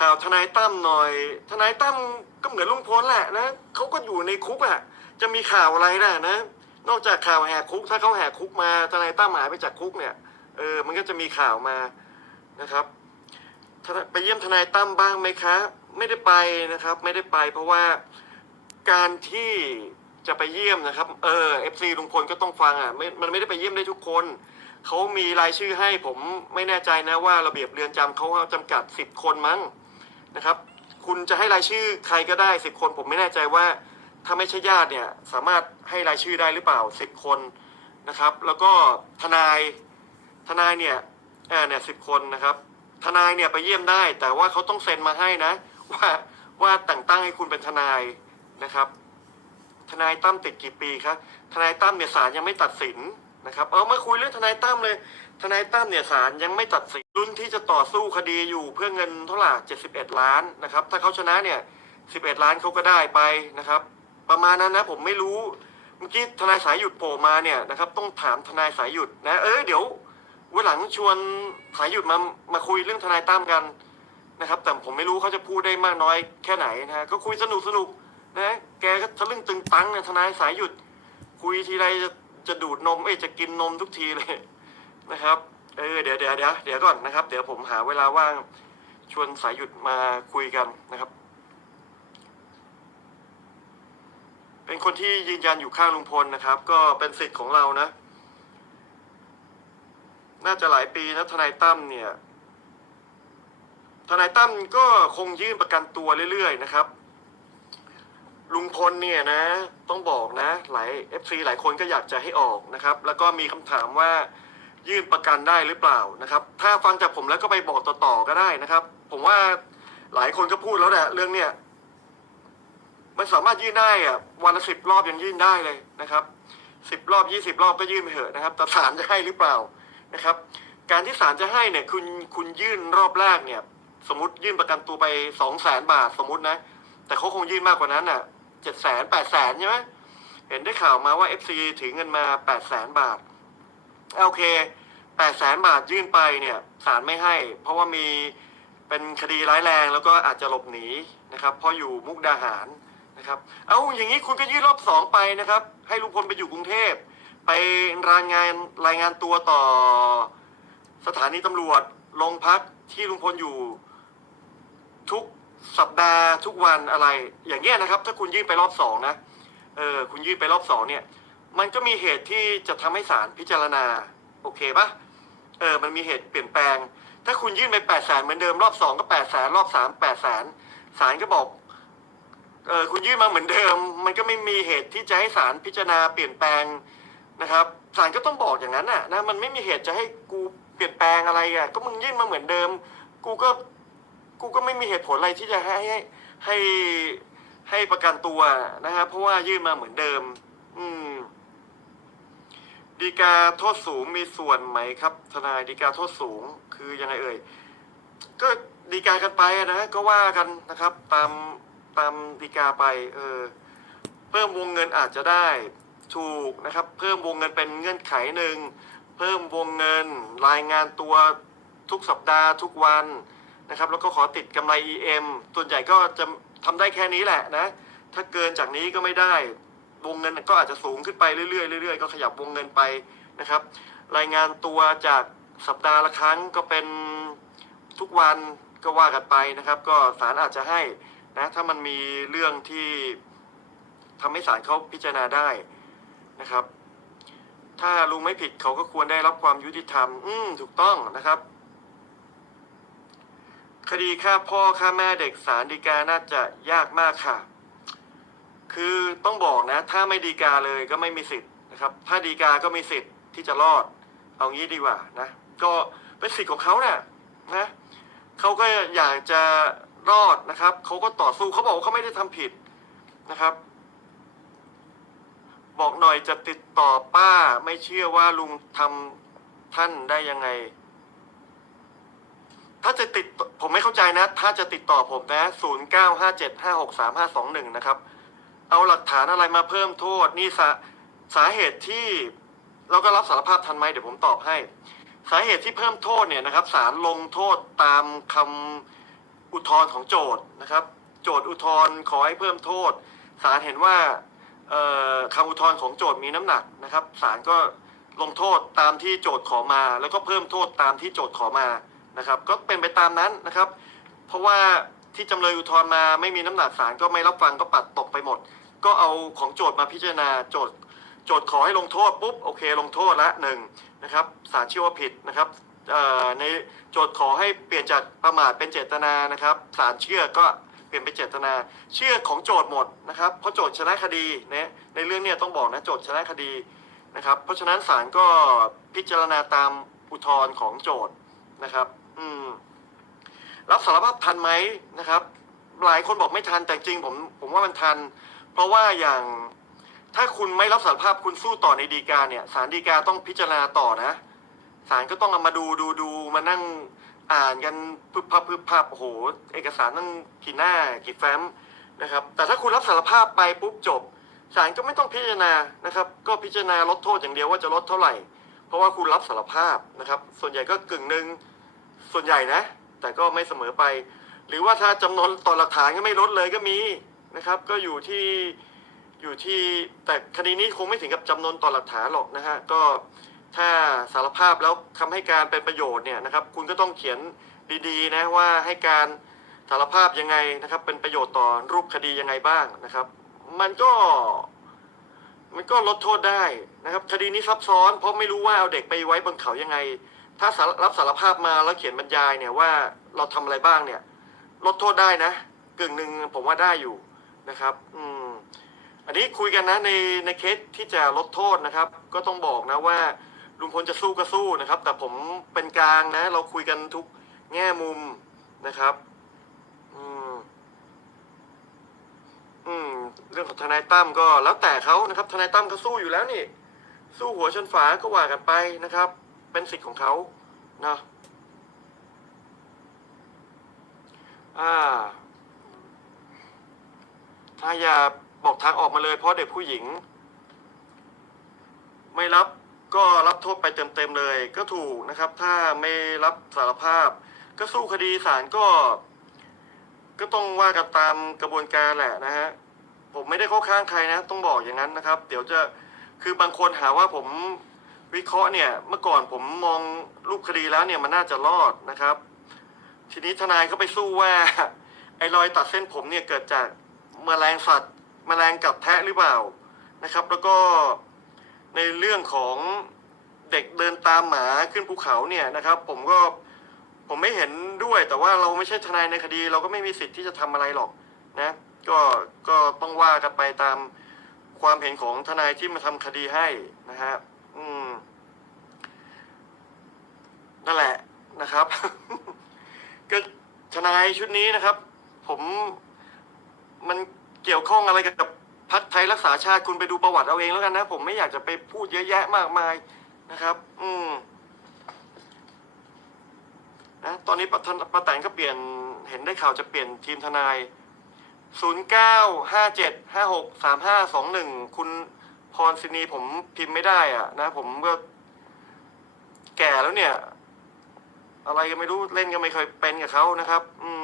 ข่าวทนายตั้มหน่อย ทนายตั้มก็เหมือนลุงพลแหละนะเขาก็อยู่ในคุกอะจะมีข่าวอะไรล่ะนะ นอกจากข่าวแหกคุก ถ้าเขาแหกคุกมาทนายตั้มหายไปจากคุกเนี่ยเออมันก็จะมีข่าวมานะครับไปเยี่ยมทนายตั้มบ้างไหมคะ ไม่ได้ไปนะครับ ไม่ได้ไป เพราะว่าการที่จะไปเยี่ยมนะครับ เออเอฟซีลุงพลก็ต้องฟังอะไม่มันไม่ได้ไปเยี่ยมได้ทุกคนเขามีรายชื่อให้ผมไม่แน่ใจนะว่าระเบียบเรือนจำเขาจำกัดสิบคนมั้ง นะครับ คุณจะให้รายชื่อใครก็ได้สิบคนผมไม่แน่ใจว่าถ้าไม่ใช่ญาติเนี่ยสามารถให้รายชื่อได้หรือเปล่าสิบคนนะครับ แล้วก็ทนายทนายเนี่ยอ่าเนี่ยสิบคนนะครับทนายเนี่ยไปเยี่ยมได้ แต่ว่าเขาต้องเซ็นมาให้นะ ว่าว่าแต่งตั้งให้คุณเป็นทนายนะครับ ทนายตั้มติดกี่ปีครับทนายตั้มเนี่ยศาลยังไม่ตัดสินนะครับ เอามาคุยเรื่องทนายตั้มเลย ทนายตั้มเนี่ยศาลยังไม่ตัดสินรุ่นที่จะต่อสู้คดีอยู่เพื่อเงินเท่าไหร่71 ล้านนะครับ ถ้าเขาชนะเนี่ย 11 ล้านเขาก็ได้ไปนะครับ ประมาณนั้นนะผมไม่รู้เมื่อกี้ทนายสายหยุดโผล่มาเนี่ยนะครับ ต้องถามทนายสายหยุดนะเออเดี๋ยววันหลังชวนสายหยุดมามาคุยเรื่องทนายตั้มกันนะครับ แต่ผมไม่รู้เขาจะพูดได้มากน้อยแค่ไหนนะฮะก็คุยสนุกสนุกนะแกก็ทะลึ่งตึงตังเนี่ยทนายสายหยุด คุยทีไรจะจะดูดนมเอ้จะกินนมทุกทีเลย นะครับเออเดี๋ยวเดี๋ยวเดี๋ยวเดี๋ยวก่อนนะครับ เดี๋ยวผมหาเวลาว่างชวนสายหยุดมาคุยกันนะครับ เป็นคนที่ยืนยันอยู่ข้างลุงพลนะครับ ก็เป็นสิทธิ์ของเรานะ น่าจะหลายปีนะทนายตั้มเนี่ยทนายตั้มก็คงยื่นประกันตัวเรื่อย ๆ นะครับ ลุงพลเนี่ยนะ ต้องบอกนะ หลาย FC หลายคนก็อยากจะให้ออกนะครับ แล้วก็มีคำถามว่า ยื่นประกันได้หรือเปล่านะครับ ถ้าฟังจากผมแล้วก็ไปบอกต่อๆก็ได้นะครับ ผมว่าหลายคนก็พูดแล้วแหละเรื่องเนี้ยมันสามารถยื่นได้อะวันละสิบรอบยังยื่นได้เลยนะครับสิบรอบยี่สิบรอบก็ยื่นไปเถอะนะครับแต่ศาลจะให้หรือเปล่านะครับ การที่ศาลจะให้เนี่ยคุณคุณยื่นรอบแรกเนี่ย สมมติยื่นประกันตัวไปสองแสนบาทสมมตินะ แต่เขาคงยื่นมากกว่านั้นอะเจ็ดแสนแปดแสนใช่ไหมเห็นได้ข่าวมาว่า FC ถือเงินมาแปดแสนบาท โอเคแปดแสนบาทยื่นไปเนี่ยศาลไม่ให้ เพราะว่ามีเป็นคดีร้ายแรงแล้วก็อาจจะหลบหนีนะครับเพราะอยู่มุกดาหารนะครับ เอาอย่างนี้คุณก็ยื่นรอบสองไปนะครับ ให้ลุงพลไปอยู่กรุงเทพ ไปรายงานรายงานตัวต่อสถานีตำรวจโรงพักที่ลุงพลอยู่ ทุกสัปดาห์ทุกวันอะไร อย่างเงี้ยนะครับ ถ้าคุณยื่นไปรอบสองนะเออคุณยื่นไปรอบสองเนี่ย มันก็มีเหตุที่จะทำให้ศาลพิจารณา โอเคปะเออ มันมีเหตุเปลี่ยนแปลง ถ้าคุณยื่นไปแปดแสนเหมือนเดิมรอบสองก็แปดแสนรอบสามแปดแสนศาลก็บอกเออคุณยื่นมาเหมือนเดิม มันก็ไม่มีเหตุที่จะให้ศาลพิจารณาเปลี่ยนแปลงนะครับศาลก็ต้องบอกอย่างนั้นน่ะนะมันไม่มีเหตุจะให้กูเปลี่ยนแปลงอะไรอะก็มึงยื่นมาเหมือนเดิม กูก็กูก็ไม่มีเหตุผลอะไรที่จะให้ให้ให้ให้ประกันตัวนะครับเพราะว่ายื่นมาเหมือนเดิม อืม ดีกาโทษสูงมีส่วนไหมครับ ทนายดีกาโทษสูงคือยังไงเอ่ย ก็ดีกากันไปนะก็ว่ากันนะครับ ตามตามดีกาไป เออ เพิ่มวงเงินอาจจะได้ถูกนะครับ เพิ่มวงเงินเป็นเงื่อนไขหนึ่งเพิ่มวงเงินรายงานตัวทุกสัปดาห์ทุกวันนะครับ แล้วก็ขอติดกำไร EM ส่วนใหญ่ก็จะทำได้แค่นี้แหละนะ ถ้าเกินจากนี้ก็ไม่ได้ วงเงินก็อาจจะสูงขึ้นไปเรื่อยๆเรื่อยๆก็ขยับวงเงินไปนะครับ รายงานตัวจากสัปดาห์ละครั้งก็เป็นทุกวันก็ว่ากันไปนะครับ ก็ศาลอาจจะให้นะถ้ามันมีเรื่องที่ทำให้ศาลเขาพิจารณาได้นะครับ ถ้าลุงไม่ผิดเขาก็ควรได้รับความยุติธรรม อืมถูกต้องนะครับ คดีฆ่าพ่อฆ่าแม่เด็กสารดีกาน่าจะยากมากค่ะ คือต้องบอกนะ ถ้าไม่ดีกาเลยก็ไม่มีสิทธิ์นะครับ ถ้าดีกาก็มีสิทธิ์ที่จะรอด เอางี้ดีกว่านะ ก็เป็นสิทธิ์ของเขาเนี่ยนะเขาก็อยากจะรอดนะครับ เขาก็ต่อสู้เขาบอกว่าเขาไม่ได้ทำผิดนะครับ บอกหน่อยจะติดต่อป้าไม่เชื่อว่าลุงทำท่านได้ยังไง ถ้าจะติดผมไม่เข้าใจนะ ถ้าจะติดต่อผมนะศูนย์เก้าห้าเจ็ดห้าหกสามห้าสองหนึ่งนะครับ เอาหลักฐานอะไรมาเพิ่มโทษ นี่สาสาเหตุที่เราก็รับสารภาพทันไหมเดี๋ยวผมตอบให้ สาเหตุที่เพิ่มโทษเนี่ยนะครับศาลลงโทษตามคำอุทธรณ์ของโจทย์นะครับ โจทย์อุทธรณ์ขอให้เพิ่มโทษศาลเห็นว่าเอ่อคำอุทธรณ์ของโจทย์มีน้ำหนักนะครับศาลก็ลงโทษตามที่โจทย์ขอมา แล้วก็เพิ่มโทษตามที่โจทย์ขอมานะครับ ก็เป็นไปตามนั้นนะครับ เพราะว่าที่จำเลยอุทธรณ์มาไม่มีน้ำหนักศาลก็ไม่รับฟังก็ปัดตกไปหมด ก็เอาของโจทย์มาพิจารณาโจทย์โจทย์ขอให้ลงโทษปุ๊บโอเค ลงโทษละหนึ่งนะครับศาลเชื่อว่าผิดนะครับในโจทย์ขอให้เปลี่ยนจากประมาทเป็นเจตนานะครับศาลเชื่อก็เปลี่ยนเป็นเจตนา เชื่อของโจทย์หมดนะครับเพราะโจทย์ชนะคดีเนี่ยในเรื่องเนี้ยต้องบอกนะโจทย์ชนะคดีนะครับ เพราะฉะนั้นศาลก็พิจารณาตามอุทธรณ์ของโจทย์นะครับอืมรับสารภาพทันไหมนะครับ หลายคนบอกไม่ทันแต่จริงผมผมว่ามันทัน เพราะว่าอย่างถ้าคุณไม่รับสารภาพคุณสู้ต่อในดีกาเนี่ยศาลดีกาต้องพิจารณาต่อนะศาลก็ต้องเอามาดูดูดูมานั่งอ่านกันพึบพับพึบพับโอ้โห เอกสารนั่งกี่หน้ากี่แฟ้มนะครับ แต่ถ้าคุณรับสารภาพไปปุ๊บจบศาลก็ไม่ต้องพิจารณานะครับ ก็พิจารณาลดโทษอย่างเดียวว่าจะลดเท่าไหร่ เพราะว่าคุณรับสารภาพนะครับ ส่วนใหญ่ก็กึ่งหนึ่งส่วนใหญ่นะ แต่ก็ไม่เสมอไป หรือว่าถ้าจำนวนต่อหลักฐานก็ไม่ลดเลยก็มี นะครับ ก็อยู่ที่อยู่ที่แต่คดีนี้คงไม่ถึงกับจำนวนต่อหลักฐานหรอกนะฮะก็ถ้าสารภาพแล้วคำให้การเป็นประโยชน์เนี่ยนะครับ คุณก็ต้องเขียนดีๆนะว่าให้การสารภาพยังไงนะครับ เป็นประโยชน์ต่อรูปคดียังไงบ้างนะครับ มันก็ มันก็ลดโทษได้นะครับ คดีนี้ซับซ้อน เพราะไม่รู้ว่าเอาเด็กไปไว้บนเขายังไง ถ้ารรับสารภาพมาแล้วเขียนบรรยายเนี่ยว่าเราทำอะไรบ้างเนี่ย ลดโทษได้นะกึ่งหนึ่งผมว่าได้อยู่ นะครับ อืม อันนี้คุยกันนะในในเคสที่จะลดโทษนะครับ ก็ต้องบอกนะว่าลุงพลจะสู้ก็สู้นะครับ แต่ผมเป็นกลางนะ เราคุยกันทุกแง่มุมนะครับ อืม อืม เรื่องของทนายตั้มก็แล้วแต่เขานะครับ ทนายตั้มเขาสู้อยู่แล้วนี่ สู้หัวชนฝาก็ว่ากันไปนะครับ เป็นสิทธิ์ของเขานะอ่า ถ้าอย่าบอกทางออกมาเลย เพราะเด็กผู้หญิง ไม่รับก็รับโทษไปเต็มๆเลย ก็ถูกนะครับ ถ้าไม่รับสารภาพ ก็สู้คดีศาลก็ ก็ต้องว่ากันตามกระบวนการแหละนะฮะผมไม่ได้เข้าข้างใครนะ ต้องบอกอย่างนั้นนะครับ เดี๋ยวจะคือบางคนหาว่าผมวิเคราะห์เนี่ย เมื่อก่อนผมมองรูปคดีแล้วเนี่ยมันน่าจะรอดนะครับ ทีนี้ทนายเขาไปสู้ว่า ไอ้รอยตัดเส้นผมเนี่ยเกิดจาก แมลงสัตว์แมลงกัดแทะหรือเปล่านะครับ แล้วก็ในเรื่องของเด็กเดินตามหมาขึ้นภูเขาเนี่ยนะครับ ผมก็ผมไม่เห็นด้วย แต่ว่าเราไม่ใช่ทนายในคดี เราก็ไม่มีสิทธิ์ที่จะทำอะไรหรอกนะก็ก็ต้องว่ากันไปตามความเห็นของทนายที่มาทำคดีให้นะฮะอืมนั่นแหละนะครับ ก็ทนายชุดนี้นะครับ ผม มันเกี่ยวข้องอะไรกับพักไทยรักษาชาติคุณไปดูประวัติเอาเองแล้วกันนะ ผมไม่อยากจะไปพูดเยอะแยะมากมายนะครับ อืมนะตอนนี้ประธานแตนก็เปลี่ยนเห็นได้ข่าวจะเปลี่ยนทีมทนายศูนย์เก้าห้าเจ็ดห้าหกสามห้าสองหนึ่งคุณพรศินีผมพิมพ์ไม่ได้อะนะ ผมก็แก่แล้วเนี่ย อะไรก็ไม่รู้เล่นก็ไม่เคยเป็นกับเขานะครับ อืม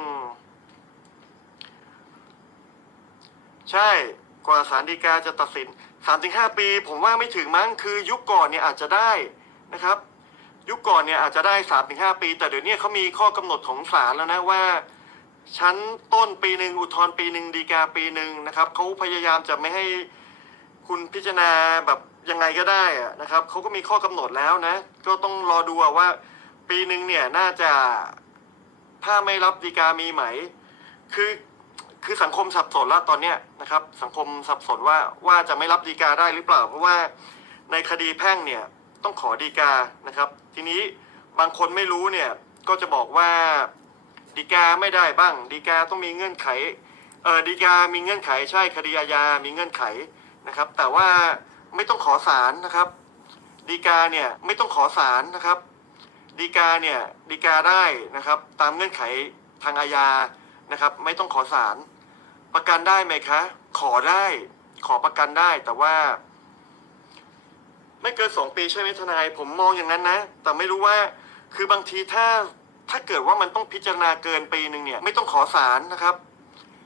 ใช่กว่าศาลฎีกาจะตัดสินสามถึงห้าปี ผมว่าไม่ถึงมั้งคือยุคก่อนเนี่ยอาจจะได้นะครับ ยุคก่อนเนี่ยอาจจะได้สามถึงห้าปี แต่เดี๋ยวนี้เขามีข้อกำหนดของศาลแล้วนะว่า ชั้นต้นปีหนึ่งอุทธรณ์ปีหนึ่งฎีกาปีหนึ่งนะครับเขาพยายามจะไม่ให้คุณพิจารณาแบบยังไงก็ได้อะนะครับเขาก็มีข้อกำหนดแล้วนะ ก็ต้องรอดูว่า ปีหนึ่งเนี่ยน่าจะถ้าไม่รับฎีกามีไหม คือ คือสังคมสับสนแล้วตอนเนี้ยนะครับ สังคมสับสนว่าว่าจะไม่รับฎีกาได้หรือเปล่า เพราะว่าในคดีแพ่งเนี่ยต้องขอฎีกานะครับ ทีนี้บางคนไม่รู้เนี่ยก็จะบอกว่าฎีกาไม่ได้บ้างฎีกาต้องมีเงื่อนไขเออฎีกามีเงื่อนไขใช่คดีอาญา มีเงื่อนไขนะครับ แต่ว่าไม่ต้องขอศาลนะครับฎีกาเนี่ยไม่ต้องขอศาลนะครับ ดีกาเนี่ยดีกาได้นะครับ ตามเงื่อนไขทางอาญานะครับ ไม่ต้องขอศาล ประกันได้ไหมคะ ขอได้ ขอประกันได้ แต่ว่า ไม่เกินสองปีใช่ไหมทนาย ผมมองอย่างนั้นนะ แต่ไม่รู้ว่า คือบางทีถ้า ถ้าเกิดว่ามันต้องพิจารณาเกินปีหนึ่งเนี่ย ไม่ต้องขอศาลนะครับ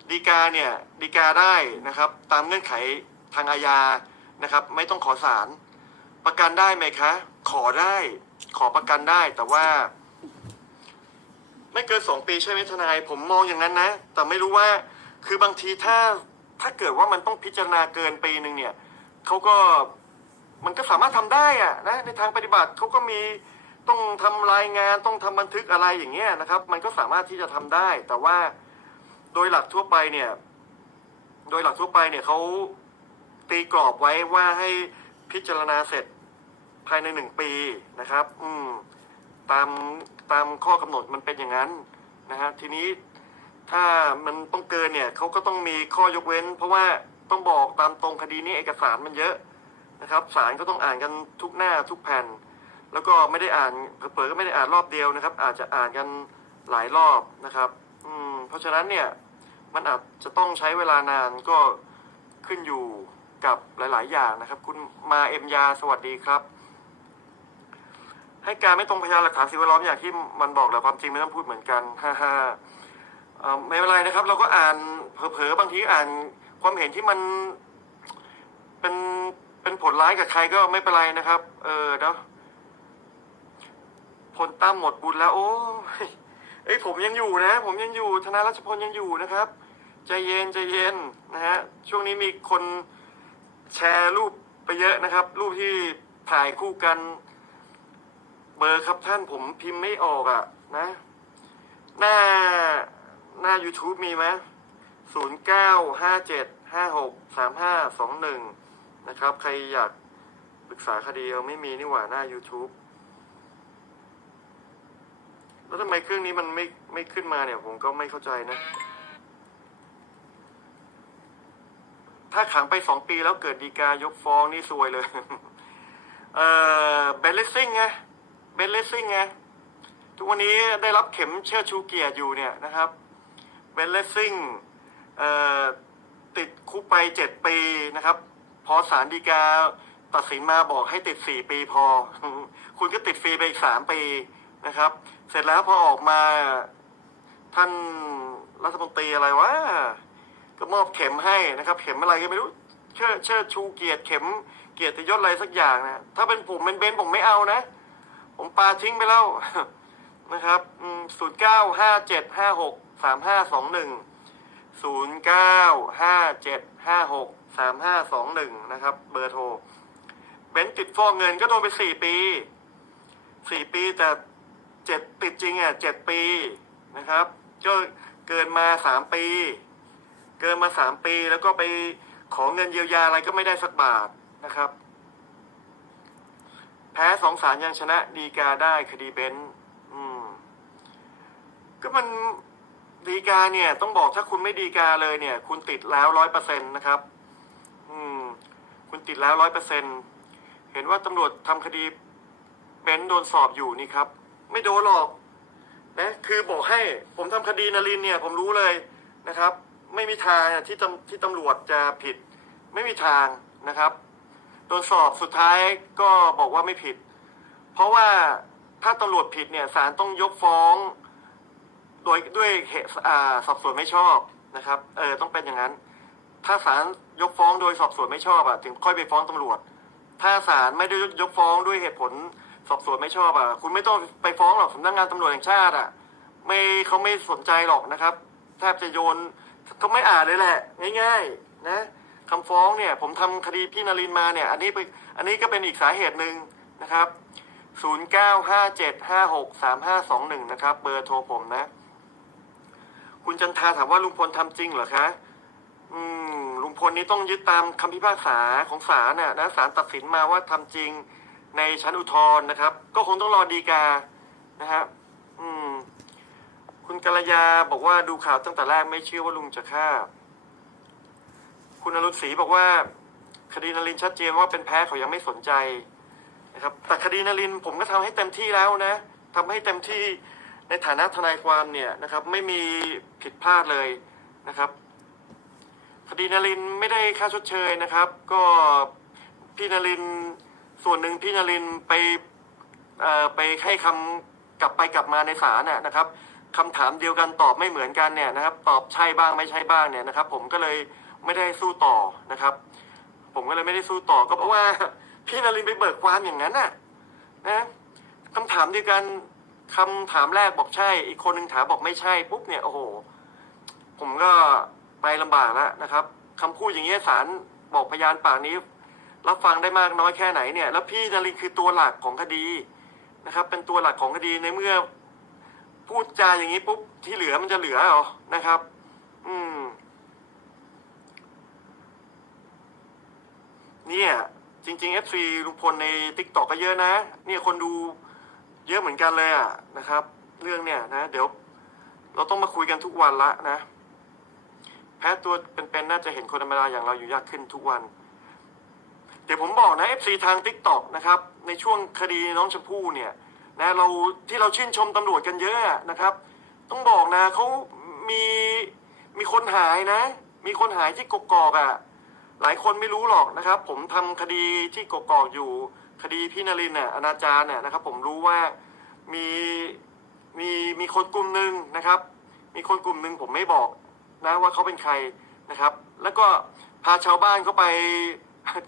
ดีกาเนี่ย ดีกาได้นะครับ ตามเงื่อนไขทางอาญา นะครับ ไม่ต้องขอศาล ประกันได้ไหมคะ ขอได้ ขอประกันได้ แต่ว่า ไม่เกินสองปีใช่ไหมทนาย ผมมองอย่างนั้นนะ แต่ไม่รู้ว่า คือบางทีถ้าถ้าเกิดว่ามันต้องพิจารณาเกินปีหนึ่งเนี่ยเขาก็มันก็สามารถทำได้อะนะในทางปฏิบัติเขาก็มีต้องทำรายงานต้องทำบันทึกอะไรอย่างเงี้ยนะครับ มันก็สามารถที่จะทำได้ แต่ว่าโดยหลักทั่วไปเนี่ย โดยหลักทั่วไปเนี่ยเขาตีกรอบไว้ว่าให้พิจารณาเสร็จภายในหนึ่งปีนะครับ อืม ตามตามข้อกำหนดมันเป็นอย่างนั้นนะฮะทีนี้ ถ้ามันต้องเกินเนี่ยเขาก็ต้องมีข้อยกเว้น เพราะว่าต้องบอกตามตรงคดีนี้เอกสารมันเยอะนะครับศาลก็ต้องอ่านกันทุกหน้าทุกแผ่น แล้วก็ไม่ได้อ่านเผลอๆก็ไม่ได้อ่านรอบเดียวนะครับ อาจจะอ่านกันหลายรอบนะครับ อืม เพราะฉะนั้นเนี่ยมันอาจจะต้องใช้เวลานานก็ขึ้นอยู่กับหลาย ๆ อย่างนะครับ คุณมาเอ็มยาสวัสดีครับ ให้การไม่ตรงพยานหลักฐานสิ่งแวดล้อมอย่างที่มันบอกแหละความจริงไม่ต้องพูดเหมือนกันฮ่า ฮ่าไม่เป็นไรนะครับ เราก็อ่านเผลอๆบางทีอ่านความเห็นที่มันเป็นเป็นผลร้ายกับใครก็ไม่เป็นไรนะครับ เออเนาะพลตั้มหมดบุญแล้ว โอ้ยเอ้ยผมยังอยู่นะ ผมยังอยู่ธนารัชพลยังอยู่นะครับใจเย็นใจเย็นนะฮะช่วงนี้มีคนแชร์รูปไปเยอะนะครับ รูปที่ถ่ายคู่กัน เบอร์ครับท่านผมพิมพ์ไม่ออกอะ่ะ นะหน้า หน้า YouTube มีไหมศูนย์เก้าห้าเจ็ดห้าหกสามห้าสองหนึ่งนะครับ ใครอยากปรึกษาคดีเอาไม่มีนี่หว่าหน้า YouTube แล้วทำไมเครื่องนี้มันไม่ไม่ขึ้นมาเนี่ย ผมก็ไม่เข้าใจนะ ถ้าขังไปสองปีแล้วเกิดดีกายกฟ้องนี่ซวยเลย เอ่อเบลเลสซิ่งไงเบนเลสซิ่งไงทุกวันนี้ได้รับเข็มเชื่อชูเกียรติอยู่เนี่ยนะครับ เบนเลสซิ่งติดคุกไปเจ็ดปีนะครับ พอศาลฎีกาตัดสินมาบอกให้ติดสี่ปีพอ คุณก็ติดฟรีไปอีกสามปีนะครับ เสร็จแล้วพอออกมาท่านรัฐมนตรีอะไรวะก็มอบเข็มให้นะครับ เข็มอะไรก็ไม่รู้เชื่อเชื่อชูเกียรติเข็มเกียรติยศอะไรสักอย่างนะถ้าเป็นผมเป็นเบนผมไม่เอานะ ผมปาทิ้งไปแล้วนะครับศูนย์เก้าห้าเจ็ดห้าหก สามห้าสองหนึ่งศูนย์เก้าห้าเจ็ดห้าหกสามห้าสองหนึ่งนะครับ เบอร์โทรเบนติดฟอกเงินก็โดนไปสี่ปีสี่ปีแต่เจ็ดติดจริงอะเจ็ดปีนะครับก็เกินมาสามปี เกินมาสามปีแล้วก็ไปขอเงินเยียวยาอะไรก็ไม่ได้สักบาทนะครับ แพ้สองศาลยังชนะดีกาได้คดีเบนซ์อืมก็มัน ดีกาเนี่ยต้องบอกถ้าคุณไม่ดีกาเลยเนี่ย คุณติดแล้วร้อยเปอร์เซ็นต์นะครับ อืม คุณติดแล้วร้อยเปอร์เซ็นเห็นว่าตำรวจทำคดีเบนโดนสอบอยู่นี่ครับ ไม่โดนหรอกนะคือบอกให้ผมทำคดีนารินเนี่ยผมรู้เลยนะครับ ไม่มีทางที่ตำที่ตำรวจจะผิด ไม่มีทางนะครับโดนสอบสุดท้ายก็บอกว่าไม่ผิด เพราะว่าถ้าตำรวจผิดเนี่ยศาลต้องยกฟ้อง โดยด้วยเหตุสอบสวนไม่ชอบนะครับเออต้องเป็นอย่างนั้น ถ้าศาลยกฟ้องโดยสอบสวนไม่ชอบอะถึงค่อยไปฟ้องตำรวจ ถ้าศาลไม่ได้ยกฟ้องด้วยเหตุผลสอบสวนไม่ชอบอะคุณไม่ต้องไปฟ้องหรอกสำนักงานตำรวจแห่งชาติอะไม่เขาไม่สนใจหรอกนะครับแทบจะโยนเขาไม่อ่านเลยแหละ ง่าย ๆ นะคำฟ้องเนี่ย ผมทำคดีพี่นรินมาเนี่ย อันนี้ไปอันนี้ก็เป็นอีกสาเหตุหนึ่งนะครับศูนย์เก้าห้าเจ็ดห้าหกสามห้าสองหนึ่งนะครับ เบอร์โทรผมนะ คุณจันทาถามว่าลุงพลทำจริงเหรอคะอืมลุงพลนี้ต้องยึดตามคำพิพากษาของศาลน่ะนะศาลตัดสินมาว่าทำจริงในชั้นอุทธรณ์นะครับ ก็คงต้องรอดีกานะครับอืม คุณกัลยาบอกว่าดูข่าวตั้งแต่แรกไม่เชื่อว่าลุงจะฆ่า คุณอรุณศรีบอกว่า คดีนรินชัดเจนว่าเป็นแพ้เขายังไม่สนใจนะครับ แต่คดีนรินผมก็ทำให้เต็มที่แล้วนะทำให้เต็มที่ ในฐานะทนายความเนี่ยนะครับไม่มีผิดพลาดเลยนะครับ คดีนารินไม่ได้ค่าชดเชยนะครับ ก็พี่นารินส่วนหนึ่งพี่นารินไปไปให้คำกลับไปกลับมาในศาลน่ะนะครับคำถามเดียวกันตอบไม่เหมือนกันเนี่ยนะครับ ตอบใช่บ้างไม่ใช่บ้างเนี่ยนะครับ ผมก็เลยไม่ได้สู้ต่อนะครับ ผมก็เลยไม่ได้สู้ต่อก็เพราะว่าพี่นารินไปเบิกความอย่างนั้นน่ะนะคำถามเดียวกัน คำถามแรกบอกใช่ อีกคนหนึ่งถามบอกไม่ใช่ปุ๊บเนี่ยโอ้โห ผมก็ไปลำบากแล้วนะครับคำพูดอย่างเงี้ยศาลบอกพยานปากนี้ รับฟังได้มากน้อยแค่ไหนเนี่ย แล้วพี่นารินคือตัวหลักของคดีนะครับ เป็นตัวหลักของคดีในเมื่อ พูดจาอย่างนี้ปุ๊บที่เหลือมันจะเหลือเหรอนะครับ อืม เนี่ย จริงๆ FC ลุงพลใน t ิ k t o k ก็เยอะนะ เนี่ยคนดู เยอะเหมือนกันเลยอะนะครับ เรื่องเนี่ยนะ เดี๋ยว เราต้องมาคุยกันทุกวันละนะ แพ้ตัวเป็นๆน่าจะเห็นคนธรรมดาอย่างเราอยู่ยากขึ้นทุกวัน เดี๋ยวผมบอกนะ FC ทาง t ิ k t o k นะครับ ในช่วงคดีน้องชมพู่เนี่ย นะเราที่เราชื่นชมตำรวจกันเยอะนะครับ ต้องบอกนะเขามีมีคนหายนะ มีคนหายที่กกอกอะ หลายคนไม่รู้หรอกนะครับ ผมทำคดีที่กกอกอยู่ คดีพี่นรินทร์น่ะอนาจารเนี่ยนะครับ ผมรู้ว่ามีมีมีคนกลุ่มหนึ่งนะครับ มีคนกลุ่มหนึ่งผมไม่บอกนะว่าเขาเป็นใครนะครับ แล้วก็พาชาวบ้านเขาไป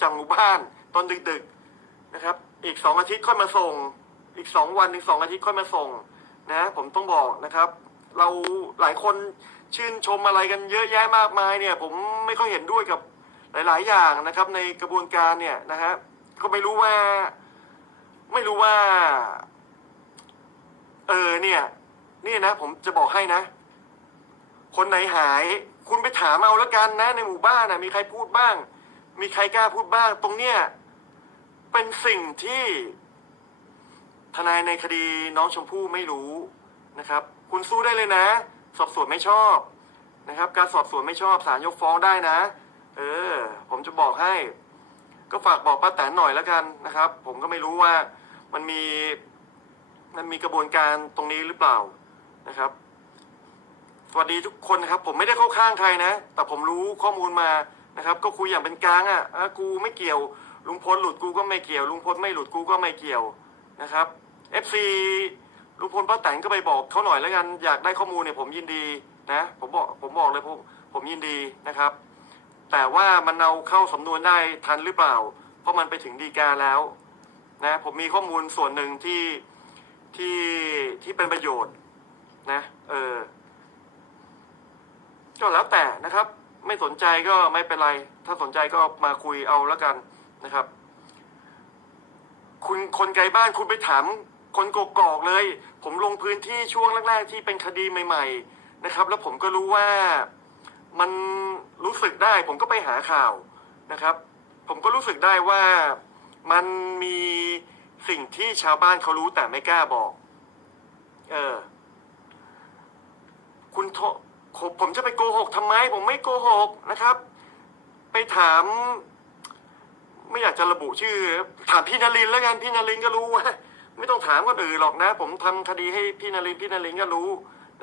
จากหมู่บ้านตอนดึกๆนะครับ อีกสองอาทิตย์ค่อยมาส่ง อีกสองวันอีกสองอาทิตย์ค่อยมาส่งนะผมต้องบอกนะครับ เราหลายคนชื่นชมอะไรกันเยอะแยะมากมายเนี่ย ผมไม่ค่อยเห็นด้วยกับหลาย ๆ อย่างนะครับ ในกระบวนการเนี่ยนะฮะ ก็ไม่รู้ว่า ไม่รู้ว่า เออเนี่ยนี่นะ ผมจะบอกให้นะ คนไหนหาย คุณไปถามเอาแล้วกันนะ ในหมู่บ้านนะมีใครพูดบ้าง มีใครกล้าพูดบ้าง ตรงเนี้ยเป็นสิ่งที่ ทนายในคดีน้องชมพู่ไม่รู้นะครับ คุณสู้ได้เลยนะ สอบสวนไม่ชอบนะครับ การสอบสวนไม่ชอบศาลยกฟ้องได้นะ เออ ผมจะบอกให้ ก็ฝากบอกป้าแตนหน่อยแล้วกันนะครับ ผมก็ไม่รู้ว่ามันมีมันมีกระบวนการตรงนี้หรือเปล่านะครับ สวัสดีทุกคนนะครับ ผมไม่ได้เข้าข้างใครนะ แต่ผมรู้ข้อมูลมานะครับ ก็คุยอย่างเป็นกลางอะอะกูไม่เกี่ยวลุงพลหลุดกูก็ไม่เกี่ยวลุงพลไม่หลุดกูก็ไม่เกี่ยวนะครับ FC ลุงพลป้าแตนก็ไปบอกเขาหน่อยแล้วกันอยากได้ข้อมูลเนี่ยผมยินดีนะ ผมบอกผมบอกเลยผมผมยินดีนะครับ แต่ว่ามันเอาเข้าสำนวนได้ทันหรือเปล่า เพราะมันไปถึงดีกาแล้วนะผมมีข้อมูลส่วนหนึ่งที่ที่ที่เป็นประโยชน์นะเออก็แล้วแต่นะครับ ไม่สนใจก็ไม่เป็นไร ถ้าสนใจก็มาคุยเอาแล้วกันนะครับ คุณคนไกลบ้านคุณไปถามคนกกอกเลย ผมลงพื้นที่ช่วงแรกๆที่เป็นคดีใหม่ ๆ นะครับ แล้วผมก็รู้ว่า มันรู้สึกได้ผมก็ไปหาข่าวนะครับ ผมก็รู้สึกได้ว่ามันมีสิ่งที่ชาวบ้านเขารู้แต่ไม่กล้าบอก เออ คุณโทผมจะไปโกหกทำไม ผมไม่โกหกนะครับ ไปถาม ไม่อยากจะระบุชื่อ ถามพี่นรินแล้วกันพี่นรินก็รู้ว่าไม่ต้องถามคนอื่นหรอกนะ ผมทำคดีให้พี่นรินพี่นรินก็รู้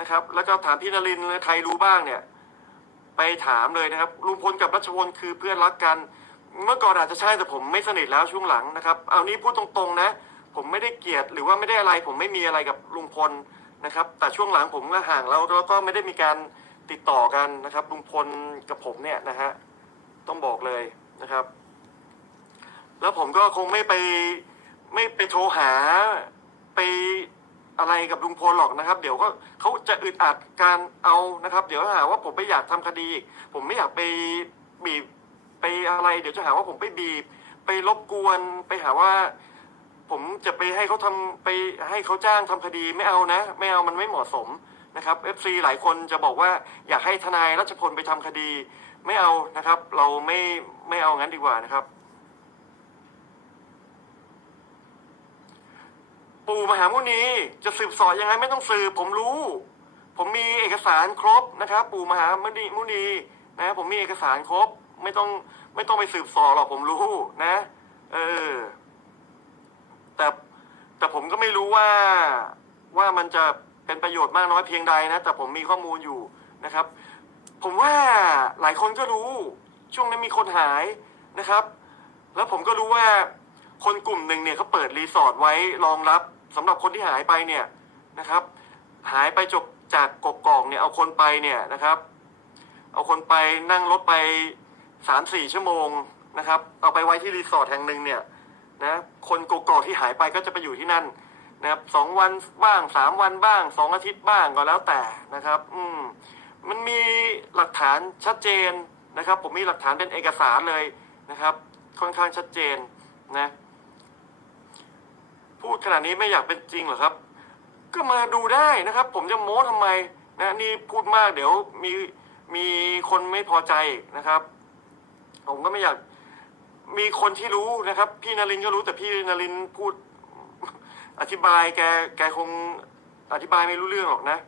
นะครับ แล้วก็ถามพี่นรินแล้วใครรู้บ้างเนี่ย ไปถามเลยนะครับลุงพลกับรัชพลคือเพื่อนรักกัน เมื่อก่อนอาจจะใช่แต่ผมไม่สนิทแล้วช่วงหลังนะครับ เอานี้พูดตรงๆนะ ผมไม่ได้เกลียดหรือว่าไม่ได้อะไร ผมไม่มีอะไรกับลุงพลนะครับ แต่ช่วงหลังผมก็ห่างแล้วแล้วก็ไม่ได้มีการติดต่อกันนะครับลุงพลกับผมเนี่ยนะฮะต้องบอกเลยนะครับ แล้วผมก็คงไม่ไปไม่ไปโทรหาไป อะไรกับลุงพลหรอกนะครับ เดี๋ยวก็เขาจะอึดอัดการเอานะครับ เดี๋ยวหาว่าผมไม่อยากทำคดี ผมไม่อยากไปบีบไปอะไร เดี๋ยวจะหาว่าผมไปบีบ ไปรบกวนไปหาว่า ผมจะไปให้เขาทำไปให้เขาจ้างทำคดีไม่เอานะ ไม่เอามันไม่เหมาะสมนะครับ FC หลายคนจะบอกว่าอยากให้ทนายรัชพลไปทำคดี ไม่เอานะครับ เราไม่ไม่เอางั้นดีกว่านะครับ ปู่มหามุนีจะสืบสอบยังไงไม่ต้องสืบผมรู้ ผมมีเอกสารครบนะครับ ปู่มหามุนีมุนีนะผมมีเอกสารครบ ไม่ต้องไม่ต้องไปสืบสอหรอกผมรู้นะ เออ แต่แต่ผมก็ไม่รู้ว่าว่ามันจะเป็นประโยชน์มากน้อยเพียงใดนะ แต่ผมมีข้อมูลอยู่นะครับ ผมว่าหลายคนก็รู้ ช่วงนั้นมีคนหายนะครับ แล้วผมก็รู้ว่าคนกลุ่มหนึ่งเนี่ยเขาเปิดรีสอร์ทไว้รองรับ สำหรับคนที่หายไปเนี่ยนะครับ หายไปจบจากกกอกเนี่ยเอาคนไปเนี่ยนะครับ เอาคนไปนั่งรถไปสามสี่ชั่วโมงนะครับ เอาไปไว้ที่รีสอร์ทแห่งหนึ่งเนี่ยนะคนกกอกที่หายไปก็จะไปอยู่ที่นั่นนะครับสองวันบ้างสามวันบ้างสองอาทิตย์บ้างก็แล้วแต่นะครับ อืมมันมีหลักฐานชัดเจนนะครับ ผมมีหลักฐานเป็นเอกสารเลยนะครับ ค่อนข้างชัดเจนนะ พูดขนาดนี้ไม่อยากเป็นจริงเหรอครับ ก็มาดูได้นะครับ ผมจะโม้ทำไมนะนี่พูดมากเดี๋ยวมีมีคนไม่พอใจนะครับ ผมก็ไม่อยากมีคนที่รู้นะครับ พี่นรินก็รู้แต่พี่นรินพูดอธิบายแกแกคงอธิบายไม่รู้เรื่องหรอกนะ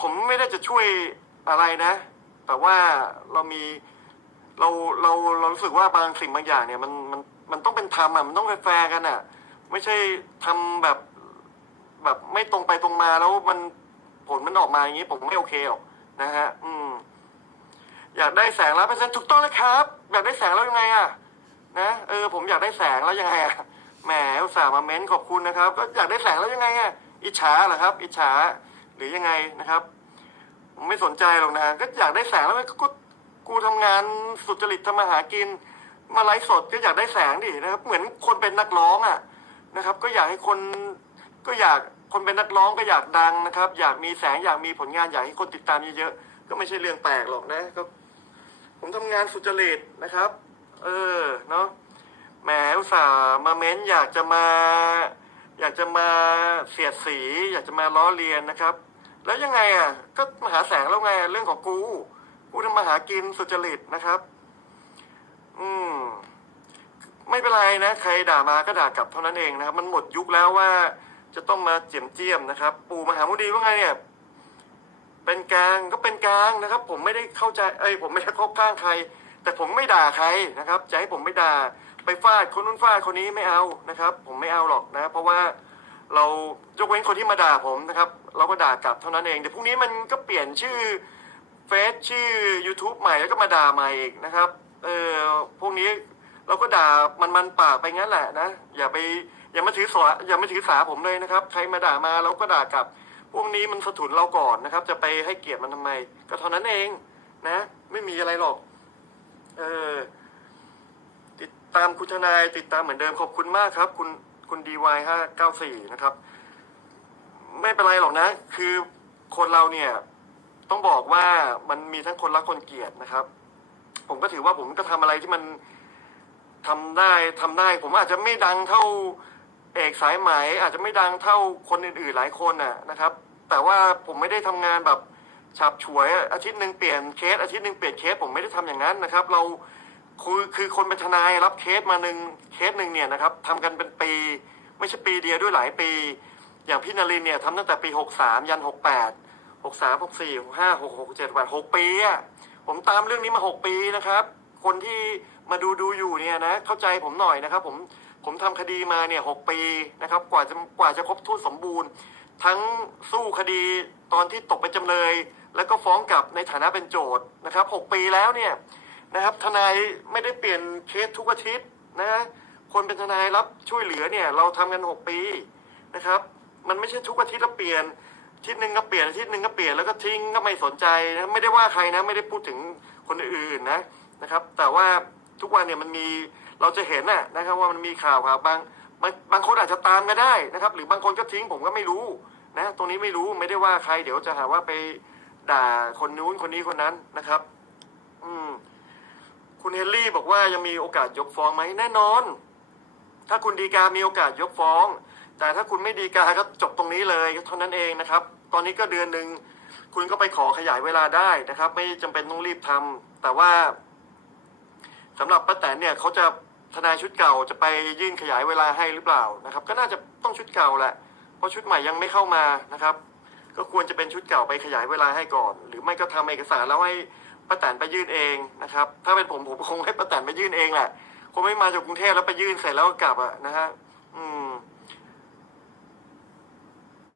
ผมไม่ได้จะช่วยอะไรนะ แต่ว่าเรามีเราเราเรารู้สึกว่าบางสิ่งบางอย่างเนี่ยมันมัน มันต้องเป็นธรรมอะมันต้องแฟร์กันอะ ไม่ใช่ทำแบบแบบไม่ตรงไปตรงมาแล้วมันผลมันออกมาอย่างนี้ผมไม่โอเคหรอกนะฮะ อืม อยากได้แสงแล้วเปอร์เซ็นต์ถูกต้องเลยครับ อยากได้แสงแล้วยังไงอะนะเออผมอยากได้แสงแล้วยังไงอะแหมอุตส่าห์มาเม้นขอบคุณนะครับ ก็อยากได้แสงแล้วยังไงอะอิจฉาเหรอครับ อิจฉาหรือยังไงนะครับไม่สนใจหรอกนะก็อยากได้แสงแล้วก็กูทำงานสุจริตทำมาหากิน มาไลฟ์สดก็อยากได้แสงดินะครับ เหมือนคนเป็นนักร้องอะนะครับ ก็อยากให้คนก็อยากคนเป็นนักร้องก็อยากดังนะครับ อยากมีแสงอยากมีผลงานอยากให้คนติดตามเยอะๆก็ไม่ใช่เรื่องแปลกหรอกนะก็ผมทำงานสุจริตนะครับ เออเนาะแหมอุตส่าห์มาเม้นอยากจะมา อยากจะมาเสียดสี อยากจะมาล้อเลียนนะครับ แล้วยังไงอะก็มาหาแสงแล้วไงเรื่องของกูกูทำมาหากินสุจริตนะครับ อืม ไม่เป็นไรนะ ใครด่ามาก็ด่ากลับเท่านั้นเองนะครับ มันหมดยุคแล้วว่าจะต้องมาเจียมเจียมนะครับ ปู่มหามุดีว่าไงเนี่ย เป็นกลางก็เป็นกลางนะครับ ผมไม่ได้เข้าใจเอ้ยผมไม่ได้เข้าข้างใคร แต่ผมไม่ด่าใครนะครับจะให้ผมไม่ด่าไปฟาดคนนู้นฟาดคนนี้ไม่เอานะครับ ผมไม่เอาหรอกนะ เพราะว่าเรายกเว้นคนที่มาด่าผมนะครับ เราก็ด่ากลับเท่านั้นเองเดี๋ยวพรุ่งนี้มันก็เปลี่ยนชื่อเฟซชื่อ YouTube ใหม่แล้วก็มาด่าใหม่อีกนะครับ เออพวกนี้เราก็ด่ามันมันปากไปงั้นแหละนะอย่าไปอย่ามาถือสาอย่ามาถือสาผมเลยนะครับ ใครมาด่ามาเราก็ด่ากลับ พวกนี้มันสะทุนเราก่อนนะครับ จะไปให้เกียรติมันทำไม ก็เท่านั้นเองนะ ไม่มีอะไรหรอก เออติดตามคุณทนายติดตามเหมือนเดิมขอบคุณมากครับ คุณคุณดีวายห้าเก้าสี่นะครับ ไม่เป็นไรหรอกนะ คือคนเราเนี่ย ต้องบอกว่ามันมีทั้งคนรักคนเกลียดนะครับ ผมก็ถือว่าผมก็ทำอะไรที่มันทำได้ทำได้ ผมอาจจะไม่ดังเท่าเอกสายไหมอาจจะไม่ดังเท่าคนอื่นๆหลายคนน่ะนะครับ แต่ว่าผมไม่ได้ทำงานแบบฉับฉวยอาทิตย์หนึ่งเปลี่ยนเคสอาทิตย์หนึ่งเปลี่ยนเคสผมไม่ได้ทำอย่างนั้นนะครับ เราคือคือคนเป็นทนายรับเคสมาหนึ่งเคสหนึ่งเนี่ยนะครับทำกันเป็นปี ไม่ใช่ปีเดียวด้วยหลายปี อย่างพี่นรินทร์เนี่ยทำตั้งแต่ปีหกสามยันหกแปดหกสามหกสี่หกห้าหกหกเจ็ดแปดหกปีอะ ผมตามเรื่องนี้มาหกปีนะครับ คนที่มาดูดูอยู่เนี่ยนะเข้าใจผมหน่อยนะครับ ผมผมทำคดีมาเนี่ยหกปีนะครับ กว่าจะกว่าจะครบถ้วนสมบูรณ์ ทั้งสู้คดีตอนที่ตกเป็นจำเลย แล้วก็ฟ้องกลับในฐานะเป็นโจทย์นะครับหกปีแล้วเนี่ยนะครับ ทนายไม่ได้เปลี่ยนเคสทุกอาทิตย์นะคนเป็นทนายรับช่วยเหลือเนี่ย เราทำกันหกปีนะครับ มันไม่ใช่ทุกอาทิตย์เราเปลี่ยน ทิตย์หนึ่งก็เปลี่ยนทิตย์หนึ่งก็เปลี่ยนแล้วก็ทิ้งก็ไม่สนใจนะไม่ได้ว่าใครนะ ไม่ได้พูดถึงคนอื่นนะนะครับ แต่ว่าทุกวันเนี่ยมันมีเราจะเห็นนะนะครับว่ามันมีข่าวข่าวบางบางบางคนอาจจะตามก็ได้นะครับ หรือบางคนก็ทิ้งผมก็ไม่รู้นะ ตรงนี้ไม่รู้ไม่ได้ว่าใคร เดี๋ยวจะหาว่าไปด่าคนนู้นคนนี้คนนั้นนะครับ อืม คุณเฮนรี่บอกว่ายังมีโอกาสยกฟ้องไหมแน่นอน ถ้าคุณดีกามีโอกาสยกฟ้อง แต่ถ้าคุณไม่ดีกาก็จบตรงนี้เลยเท่านั้นเองนะครับ ตอนนี้ก็เดือนหนึ่งคุณก็ไปขอขยายเวลาได้นะครับ ไม่จำเป็นต้องรีบทำแต่ว่าสำหรับป้าแตนเนี่ยเขาจะทนายชุดเก่าจะไปยื่นขยายเวลาให้หรือเปล่านะครับ ก็น่าจะต้องชุดเก่าแหละเพราะชุดใหม่ยังไม่เข้ามานะครับ ก็ควรจะเป็นชุดเก่าไปขยายเวลาให้ก่อน หรือไม่ก็ทำเอกสารแล้วให้ป้าแตนไปยื่นเองนะครับ ถ้าเป็นผมผมคงให้ป้าแตนไปยื่นเองแหละคงไม่มาจากกรุงเทพแล้วไปยื่นเสร็จแล้วก็กลับอะนะฮะ